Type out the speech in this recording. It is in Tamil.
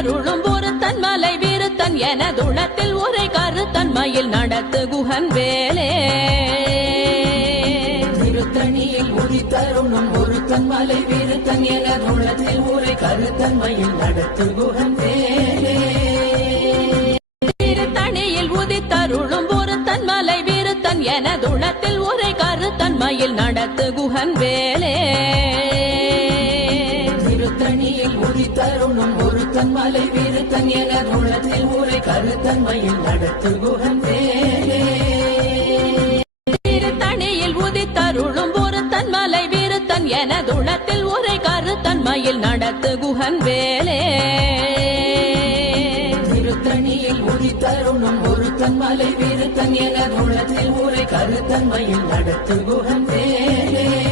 உதித்தருளும் பொருத்தன் மலை விருத்தன் எனதுளத்தில் உரை கருத்தன்மையில் நடத்து குகன் வேலே திருத்தணியில் உதித்தருளும் பொருத்தன் மலை விருத்தன் எனதுளத்தில் உரை கருத்தன்மையில் நடத்து குகன் வேலே திருத்தணியில் உதித்தருளும் பொருத்தன் மலை விருத்தன் எனதுளத்தில் உரை கருத்தன்மையில் நடத்து குகன் வேலே திருத்தணியில் உதித்தருளும் பொருத்தன் மலை விருத்தன் எனதுளத்தில் உரை கருத்தன்மையில் நடத்து குகன் வேலே திருத்தணியில் உதித்தருளும் பொருத்தன் மலை விருத்தன் எனதுளத்தில் உரை கருத்தன்மையில் நடத்து குகன் வேலே திருத்தணியில் உதித்தருளும் பொருத்தன் மலை விருத்தன் எனதுளத்தில் உரை கருத்தன்மையில் நடத்து குகன் வேலே